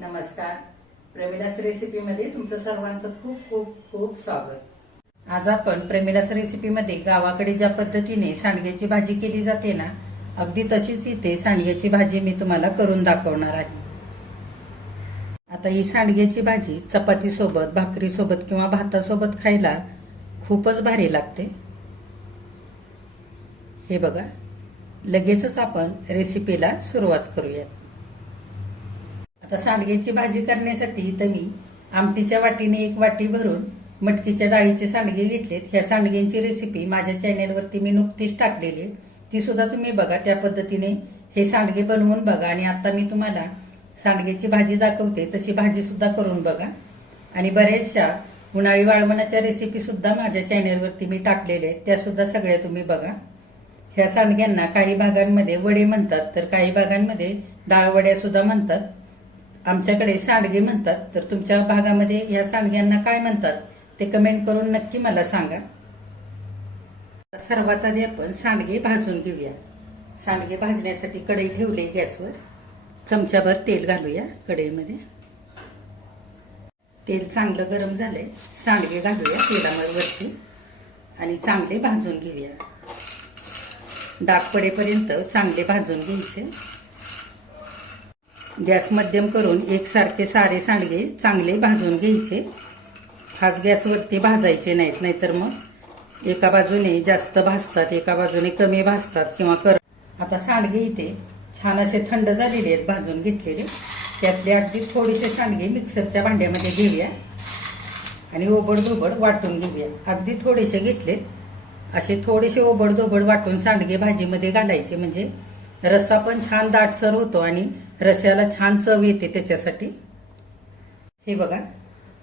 नमस्कार. प्रेमिलास रेसिपीमध्ये तुमचं सर्वांचं खूप खूप खूप स्वागत. आज आपण प्रेमिलास रेसिपीमध्ये गावाकडे ज्या पद्धतीने सांडग्याची भाजी केली जाते ना, अगदी तशीच इथे सांडग्याची भाजी मी तुम्हाला करून दाखवणार आहे. आता ही सांडग्याची भाजी चपातीसोबत, भाकरीसोबत किंवा भातासोबत खायला खूपच भारी लागते. हे बघा, लगेचच आपण रेसिपीला सुरुवात करूयात. आता सांडग्याची भाजी करण्यासाठी इथं मी आमटीच्या वाटीने 1 वाटी भरून मटकीच्या डाळीचे सांडगे घेतलेत. ह्या सांडग्यांची रेसिपी माझ्या चॅनेलवरती मी नुकतीच टाकलेली आहे, ती सुद्धा तुम्ही बघा. त्या पद्धतीने हे सांडगे बनवून बघा. आणि आता मी तुम्हाला सांडग्याची भाजी दाखवते तशी भाजी सुद्धा करून बघा. आणि बऱ्याचशा उन्हाळी वाळवणाच्या रेसिपी सुद्धा माझ्या चॅनेलवरती मी टाकलेल्या आहेत, त्या सुद्धा सगळ्या तुम्ही बघा. ह्या सांडग्यांना काही भागांमध्ये वडे म्हणतात, तर काही भागांमध्ये डाळवड्या सुद्धा म्हणतात. आमच्याकडे सांडगे म्हणतात. तर तुमच्या भागामध्ये या सांडग्यांना काय म्हणतात ते कमेंट करून नक्की मला सांगा. सर्वात आधी आपण सांडगे भाजून घेऊया. सांडगे भाजण्यासाठी कढई ठेवली गॅसवर. चमचाभर तेल घालूया कढईमध्ये. तेल चांगलं गरम झालंय. सांडगे घालूया तेलावरती आणि चांगले भाजून घेऊया. डाग पडेपर्यंत चांगले भाजून घ्यायचे. गॅस मध्यम करून एकसारखे सारे सांडगे चांगले भाजून घ्यायचे. फास्ट गॅसवरती भाजायचे नाहीत, नाहीतर मग एका बाजूने जास्त भाजतात, एका बाजूने कमी भाजतात किंवा आता सांडगे इथे छान असे थंड झालेले आहेत, भाजून घेतलेले. त्यातले अगदी थोडेसे सांडगे मिक्सरच्या भांड्यामध्ये घेऊया आणि ओबडधोबड वाटून घेऊया. अगदी थोडेसे घेतलेत. असे थोडेसे ओबडधोबड वाटून सांडगे भाजीमध्ये घालायचे, म्हणजे रस्सा पण छान दाटसर होतो आणि रस्स्याला छान चव येते त्याच्यासाठी. हे बघा,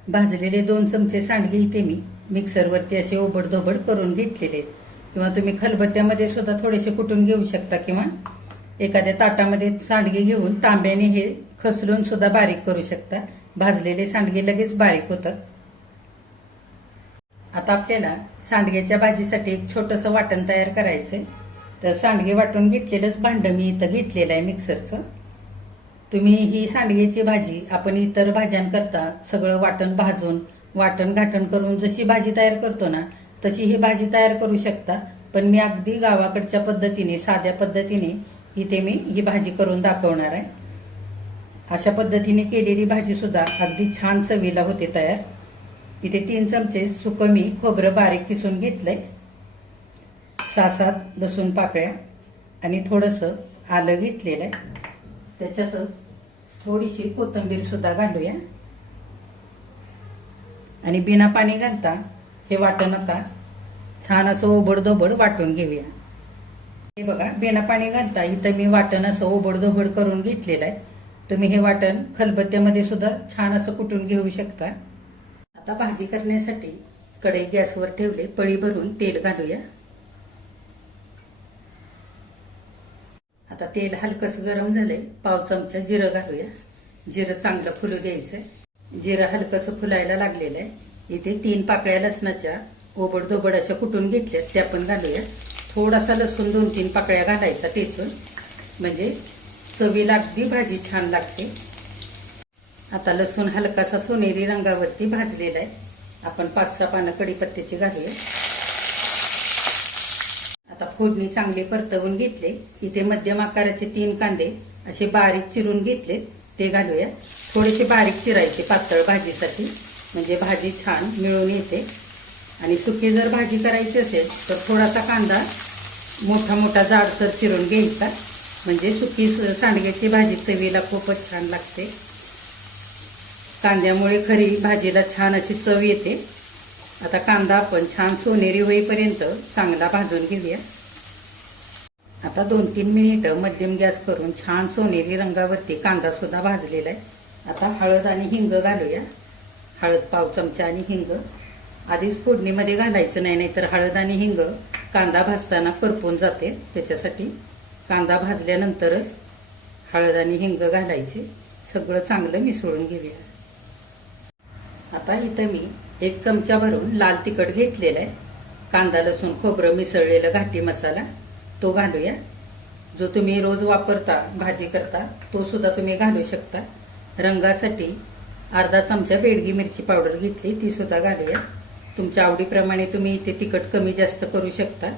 भाजलेले 2 चमचे सांडगे इथे मी मिक्सरवरती असे ओबडधोबड करून घेतलेले. किंवा तुम्ही खलबत्त्यामध्ये सुद्धा थोडेसे कुटून घेऊ शकता, किंवा एखाद्या ताटामध्ये सांडगे घेऊन तांब्याने हे खसलून सुद्धा बारीक करू शकता. भाजलेले सांडगे लगेच बारीक होतात. आता आपल्याला सांडग्याच्या भाजीसाठी एक छोटंसं वाटण तयार करायचंय. तर सांडगे वाटून घेतलेलंच भांडं मी इथं घेतलेलं आहे मिक्सरचं. तुम्ही ही सांडग्याची भाजी आपण इतर भाज्यांकरता सगळं वाटण भाजून वाटण घाटण करून जशी भाजी तयार करतो ना, तशी ही भाजी तयार करू शकता. पण मी अगदी गावाकडच्या पद्धतीने, साध्या पद्धतीने इथे मी ही भाजी करून दाखवणार आहे. अशा पद्धतीने केलेली भाजी सुद्धा अगदी छान चवीला होते तयार. इथे 3 चमचे सुकं मी खोबरं बारीक किसून घेतलंय. 6-7 लसूण पाकळ्या आणि थोडंसं आलं घेतलेलं आहे. त्याच्यातच थोडीशी कोथिंबीर सुद्धा घालूया आणि बिना पाणी घालता हे वाटण आता छान असं ओबडधोबड वाटून घेऊया. हे बघा, बिना पाणी घालता इथं मी वाटण असं ओबडधोबड करून घेतलेलं आहे. तुम्ही हे वाटण खलबत्त्यामध्ये सुद्धा छान असं कुटून घेऊ शकता. आता भाजी करण्यासाठी कढई गॅसवर ठेवले. पळी भरून तेल घालूया. आता तेल हलकसं गरम झालंय. पाव चमचा जिरं घालूया. जिरं चांगलं फुलू द्यायचंय. जिरं हलकसं फुलायला लागलेलं आहे. इथे 3 पाकळ्या लसणाच्या ओबडधोबड अशा कुटून घेतल्यात, त्या पण घालूया. थोडासा लसूण 2-3 पाकळ्या घालायचा टेचून, म्हणजे चवीला अगदी भाजी छान लागते. आता लसूण हलकासा सोनेरी रंगावरती भाजलेला आहे. आपण 5-6 पानं कढीपत्त्याची घालूया. आता फोडणी चांगली परतवून घेतले. इथे मध्यम आकाराचे 3 कांदे असे बारीक चिरून घेतले, ते घालूया. थोडेसे बारीक चिरायचे पातळ भाजीसाठी, म्हणजे भाजी छान मिळून येते. आणि सुकी जर भाजी करायची असेल तर थोडासा कांदा मोठा मोठा जाडसर चिरून घ्यायचा, म्हणजे सुकी सांडग्याची भाजी चवीला खूपच छान लागते. कांद्यामुळे खरी भाजीला छान अशी चव येते. आता कांदा आपण छान सोनेरी होईपर्यंत चांगला भाजून घेऊया. आता 2-3 मिनिटं मध्यम गॅस करून छान सोनेरी रंगावरती कांदा सुद्धा भाजलेला आहे. आता हळद आणि हिंग घालूया. हळद पाव चमचा आणि हिंग आधीच फोडणीमध्ये घालायचं नाही, नाहीतर हळद आणि हिंग कांदा भाजताना करपून जाते. त्याच्यासाठी कांदा भाजल्यानंतरच हळद आणि हिंग घालायचे. सगळं चांगलं मिसळून घेऊया. आता इथं मी 1 चमचा भरून लाल तिखट घेतलेला आहे. कांदा लसूण खोबरं मिसळलेला घाटी मसाला तो घालूया. जो तुम्ही रोज वापरता भाजी करता तो सुद्धा तुम्ही घालू शकता. रंगासाठी अर्धा चमचा बेडगी मिरची पावडर घेतली, ती सुद्धा घालूया. तुमच्या आवडीप्रमाणे तुम्ही इथे तिखट कमी जास्त करू शकता.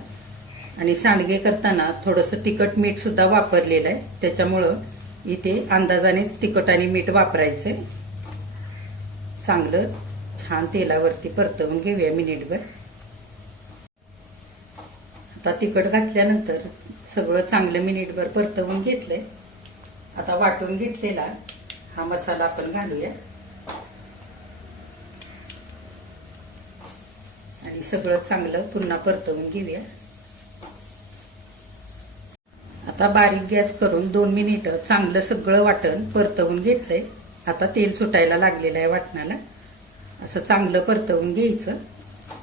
आणि सांडगे करताना थोडंसं तिखट मीठ सुद्धा वापरलेलं आहे, त्याच्यामुळं इथे अंदाजाने तिखट आणि मीठ वापरायचंय. चांगलं छान तेलावरती परतवून घेऊया मिनिटभर. आता तिखट घातल्यानंतर सगळं चांगलं मिनिटभर परतवून घेतलंय. आता वाटून घेतलेला हा मसाला आपण घालूया आणि सगळं चांगलं पुन्हा परतवून घेऊया. आता बारीक गॅस करून 2 मिनिटं चांगलं सगळं वाटण परतवून घेतलंय. आता तेल सुटायला लागलेलं आहे वाटणाला. असं चांगलं परतवून घ्यायचं,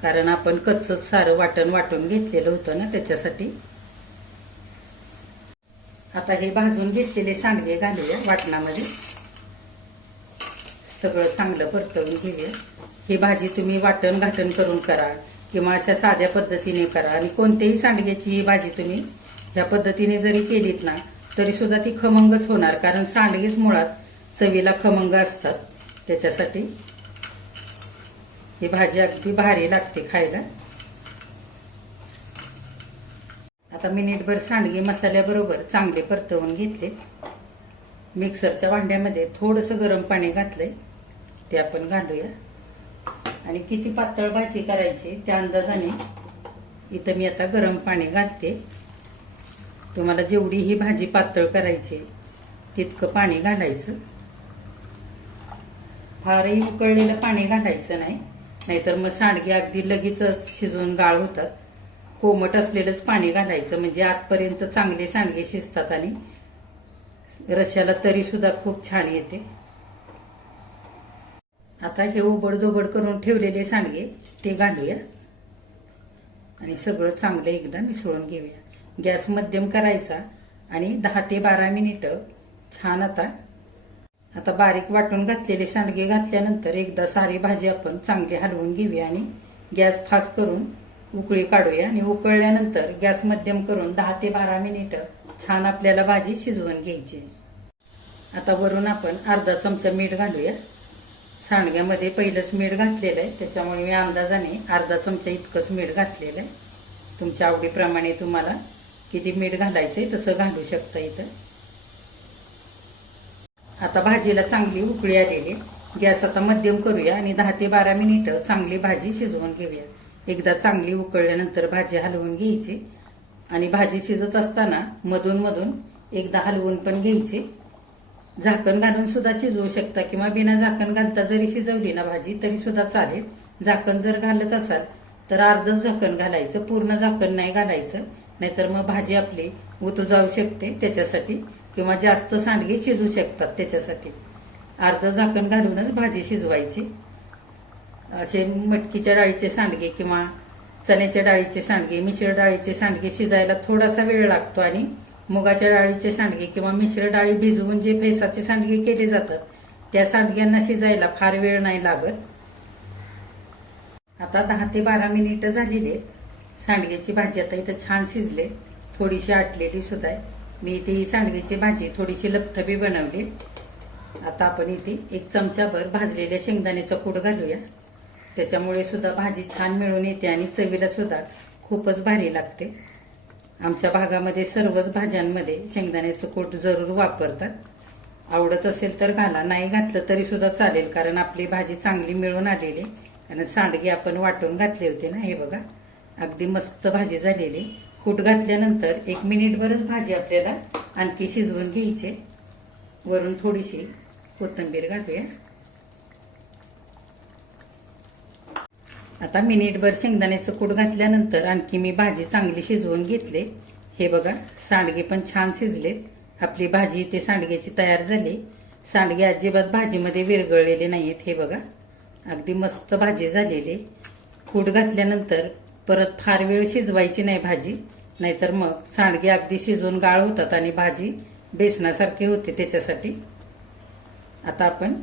कारण आपण कच्चंच सारं वाटण वाटून घेतलेलं होतं ना, त्याच्यासाठी. आता हे भाजून घेतलेले सांडगे घालूया वाटणामध्ये. सगळं चांगलं परतवून घेऊया. ही भाजी तुम्ही वाटण घाटण करून करा किंवा अशा साध्या पद्धतीने करा, आणि कोणत्याही सांडग्याची ही भाजी तुम्ही ह्या पद्धतीने जरी केलीत ना तरी सुद्धा ती खमंगच होणार, कारण सांडगेच मुळात चवीला खमंग असतात. त्याच्यासाठी ही भाजी अगदी भारी लागते खायला. आता मिनिटभर सांडगे मसाल्याबरोबर चांगले परतवून घेतले. मिक्सरच्या भांड्यामध्ये थोडंसं गरम पाणी घातलंय, ते आपण घालूया. आणि किती पातळ भाजी करायची त्या अंदाजाने इथं मी आता गरम पाणी घालते. तुम्हाला जेवढी ही भाजी पातळ करायची तितकं पाणी घालायचं. फारही उकळलेलं पाणी घालायचं नाही, नाहीतर मग सांडगे अगदी लगेचच शिजून गाळ होतात. कोमट असलेलंच पाणी घालायचं, म्हणजे आतपर्यंत चांगले सांडगे शिजतात आणि रश्याला तरी सुद्धा खूप छान येते. आता हे ओबडधोबड करून ठेवलेले सांडगे ते घालूया आणि सगळं चांगलं एकदा मिसळून घेऊया. गॅस मध्यम करायचा आणि 10 ते 12 मिनिटं छान. आता बारीक वाटून घातलेले सांडगे घातल्यानंतर एकदा सारी भाजी आपण चांगली हलवून घेऊया आणि गॅस फास्ट करून उकळी काढूया. आणि उकळल्यानंतर गॅस मध्यम करून 10 ते 12 मिनिटं छान आपल्याला भाजी शिजवून घ्यायची. आता वरून आपण अर्धा चमचा मीठ घालूया. सांडग्यामध्ये पहिलंच मीठ घातलेलं आहे, त्याच्यामुळे मी अंदाजाने अर्धा चमचा इतकंच मीठ घातलेलं आहे. तुमच्या आवडीप्रमाणे तुम्हाला किती मीठ घालायचंय तसं घालू शकता इथं. आता भाजीला चांगली उकळी आलेली. गॅस आता मध्यम करूया आणि 10 ते 12 मिनिटं चांगली भाजी शिजवून घेऊया. एकदा चांगली उकळल्यानंतर भाजी हलवून घ्यायची आणि भाजी शिजत असताना मधून मधून एकदा हलवून पण घ्यायची. झाकण घालून सुद्धा शिजवू शकता किंवा बिना झाकण घालता जरी शिजवली ना भाजी तरी सुद्धा चालेल. झाकण जर घालत असाल तर अर्धच झाकण घालायचं, पूर्ण झाकण नाही घालायचं, नाहीतर मग भाजी आपली उतू जाऊ शकते त्याच्यासाठी, किंवा जास्त सांडगे शिजू शकतात त्याच्यासाठी. अर्ध झाकण घालूनच भाजी शिजवायची. असे मटकीच्या डाळीचे सांडगे किंवा चण्याच्या डाळीचे सांडगे, मिश्र डाळीचे सांडगे शिजायला थोडासा वेळ लागतो, आणि मुगाच्या डाळीचे सांडगे किंवा मिश्र डाळी भिजवून जे फेसाचे सांडगे केले जातात त्या सांडग्यांना शिजायला फार वेळ नाही लागत. आता 10 ते 12 मिनिटं झालेली. सांडग्याची भाजी आता इथं छान शिजले, थोडीशी आटलेली सुद्धा आहे. मी इथे ही सांडग्याची भाजी थोडीशी लपथबी बनवली. आता आपण इथे 1 चमचाभर भाजलेल्या शेंगदाण्याचा कूट घालूया. त्याच्यामुळे सुद्धा भाजी छान मिळून येते आणि चवीला सुद्धा खूपच भारी लागते. आमच्या भागामध्ये सर्वच भाज्यांमध्ये शेंगदाण्याचं कूट जरूर वापरतात. आवडत असेल तर घाला, नाही घातलं तरी सुद्धा चालेल, कारण आपली भाजी चांगली मिळून आलेली. कारण सांडगे आपण वाटून घातले होते ना. हे बघा अगदी मस्त भाजी झालेली. कूट घातल्यानंतर 1 मिनिटभरच भाजी आपल्याला आणखी शिजवून घ्यायची. वरून थोडीशी कोथिंबीर घालूया. आता मिनिटभर शेंगदाण्याचं कूट घातल्यानंतर आणखी मी भाजी चांगली शिजवून घेतले. हे बघा सांडगे पण छान शिजलेत. आपली भाजी इथे सांडग्याची तयार झाली. सांडगे अजिबात भाजीमध्ये विरघळलेले नाहीत. हे बघा अगदी मस्त भाजी झालेली. कूट घातल्यानंतर परत फार वेळ शिजवायची नाही भाजी, नाहीतर मग सांडगे अगदी शिजून गाळ होतात आणि भाजी बेसनासारखी होते त्याच्यासाठी. आता आपण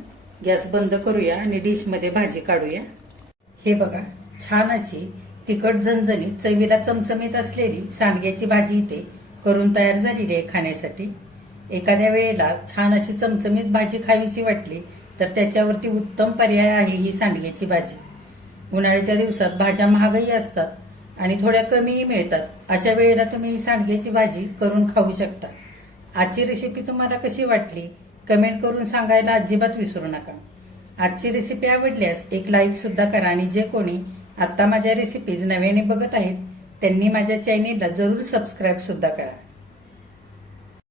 गॅस बंद करूया आणि डिशमध्ये भाजी काढूया. हे बघा छान अशी तिखट झणझणीत चवीला चमचमीत असलेली सांडग्याची भाजी इथे करून तयार झालेली आहे खाण्यासाठी. एखाद्या वेळेला छान अशी चमचमीत भाजी खावीशी वाटली तर त्याच्यावरती उत्तम पर्याय आहे ही सांडग्याची भाजी. उन्हाळ्याच्या दिवसात भाज्या महागही असतात आणि थोड्या कमीही मिळतात. अशा वेळेला तुम्ही ही सांडग्याची भाजी करून खाऊ शकता. आजची रेसिपी तुम्हाला कशी वाटली कमेंट करून सांगायला अजिबात विसरू नका. आजची रेसिपी आवडल्यास एक लाईक सुद्धा करा आणि जे कोणी आता माझ्या रेसिपीज नव्याने बघत आहेत त्यांनी माझ्या चॅनेलला जरूर सबस्क्राईब सुद्धा करा.